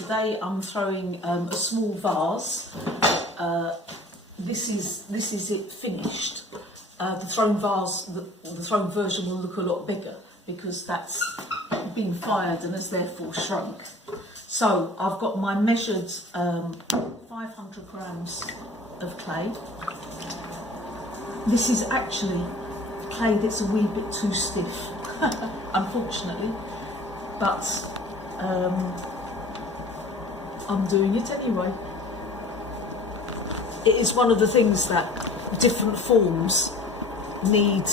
Today I'm throwing a small vase. This is it finished. The thrown vase, the thrown version will look a lot bigger because that's been fired and has therefore shrunk. So I've got my measured 500 grams of clay. This is actually clay that's a wee bit too stiff, unfortunately, but I'm doing it anyway. It is one of the things that different forms need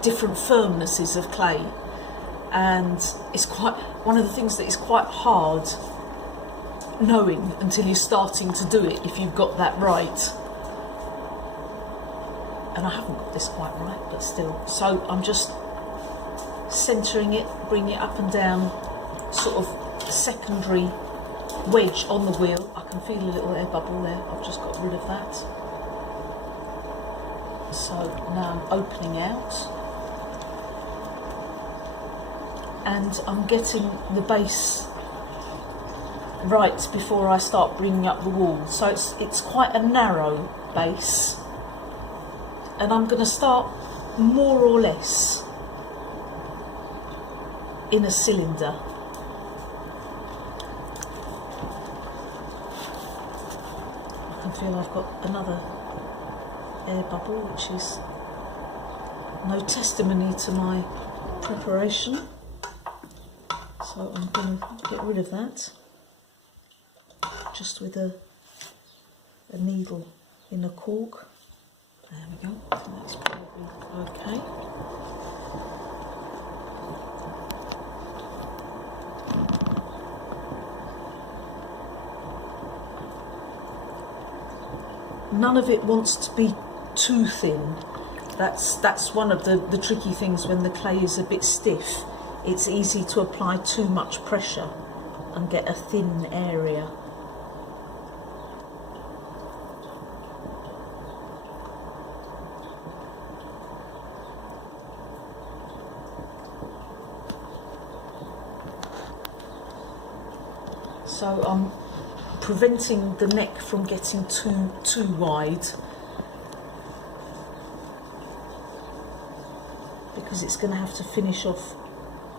different firmnesses of clay, and it's quite one of the things that is quite hard knowing until you're starting to do it if you've got that right. And I haven't got this quite right, but still. So I'm just centering it, bringing it up and down, sort of secondary wedge on the wheel. I can feel a little air bubble there. I've just got rid of that. So now I'm opening out, and I'm getting the base right before I start bringing up the wall. So it's quite a narrow base, and I'm going to start more or less in a cylinder. I can feel I've got another air bubble, which is no testimony to my preparation. So I'm going to get rid of that just with a needle in a cork. There we go, that's probably okay. None of it wants to be too thin. That's one of the tricky things when the clay is a bit stiff. It's easy to apply too much pressure and get a thin area. So I'm preventing the neck from getting too wide, because it's going to have to finish off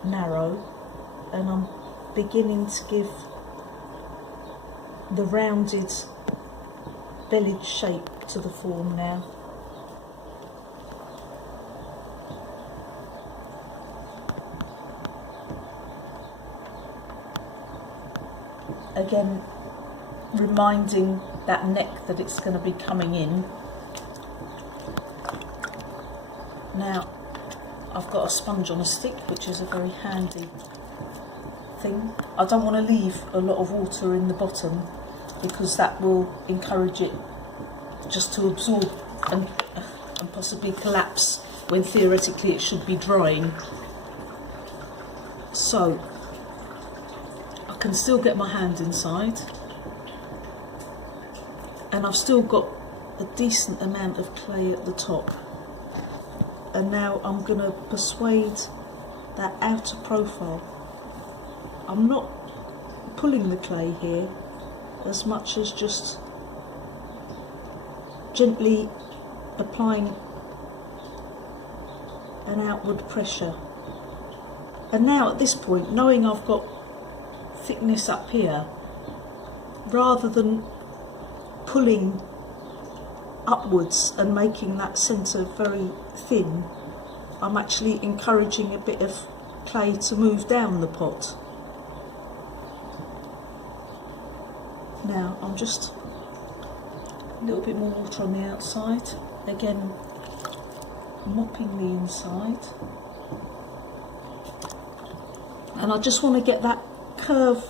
narrow, and I'm beginning to give the rounded bellied shape to the form now. Again, reminding that neck that it's going to be coming in. Now I've got a sponge on a stick, which is a very handy thing. I don't want to leave a lot of water in the bottom because that will encourage it just to absorb and possibly collapse when theoretically it should be drying. So I can still get my hand inside, and I've still got a decent amount of clay at the top. And now I'm going to persuade that outer profile. I'm not pulling the clay here as much as just gently applying an outward pressure. And now at this point, knowing I've got thickness up here, rather than pulling upwards and making that centre very thin, I'm actually encouraging a bit of clay to move down the pot. Now I'm just a little bit more water on the outside, again mopping the inside, and I just want to get that curve,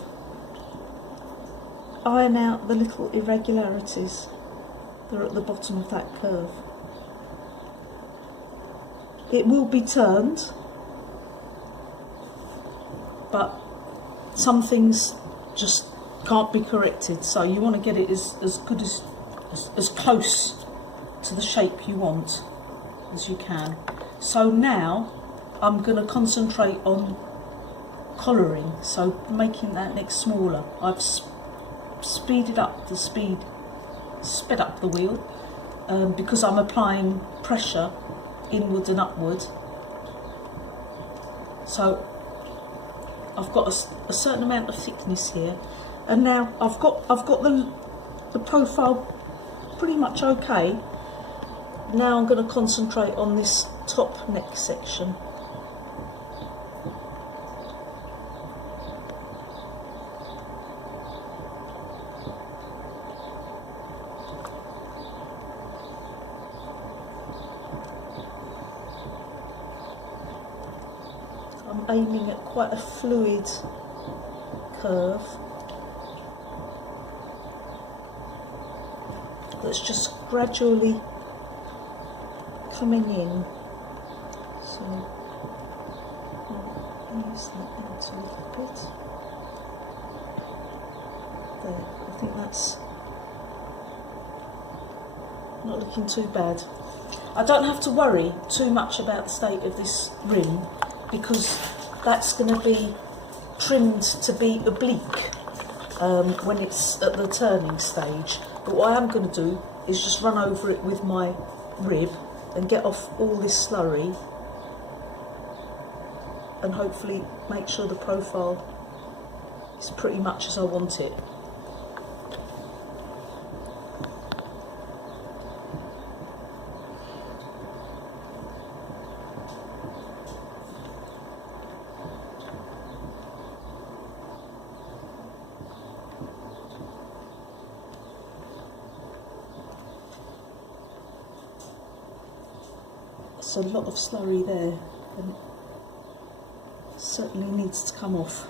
iron out the little irregularities that are at the bottom of that curve. It will be turned, but some things just can't be corrected, so you want to get it as good as close to the shape you want as you can. So now I'm going to concentrate on collaring, so making that neck smaller. I've sped up the wheel because I'm applying pressure inward and upward. So I've got a certain amount of thickness here, and now I've got the profile pretty much okay. Now I'm going to concentrate on this top neck section. I'm aiming at quite a fluid curve that's just gradually coming in. So I'll use that out a little bit. There, I think that's not looking too bad. I don't have to worry too much about the state of this rim, because that's going to be trimmed to be oblique when it's at the turning stage. But what I am going to do is just run over it with my rib and get off all this slurry, and hopefully make sure the profile is pretty much as I want it. A lot of slurry there, and it certainly needs to come off.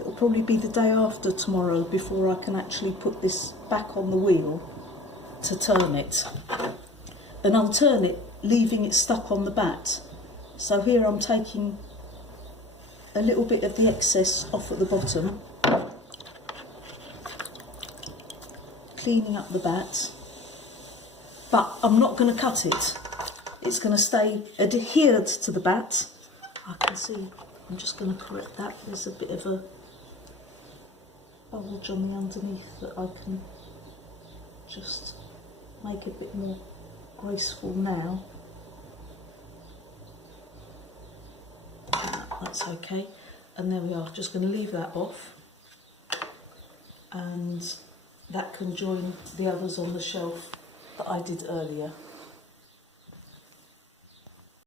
It'll probably be the day after tomorrow before I can actually put this back on the wheel to turn it, and I'll turn it leaving it stuck on the bat. So here I'm taking a little bit of the excess off at the bottom, cleaning up the bat, but I'm not going to cut it. It's going to stay adhered to the bat. I can see, I'm just going to correct that. There's a bit of a bulge on the underneath that I can just make a bit more graceful now. That's okay. And there we are. Just going to leave that off, and that can join the others on the shelf that I did earlier.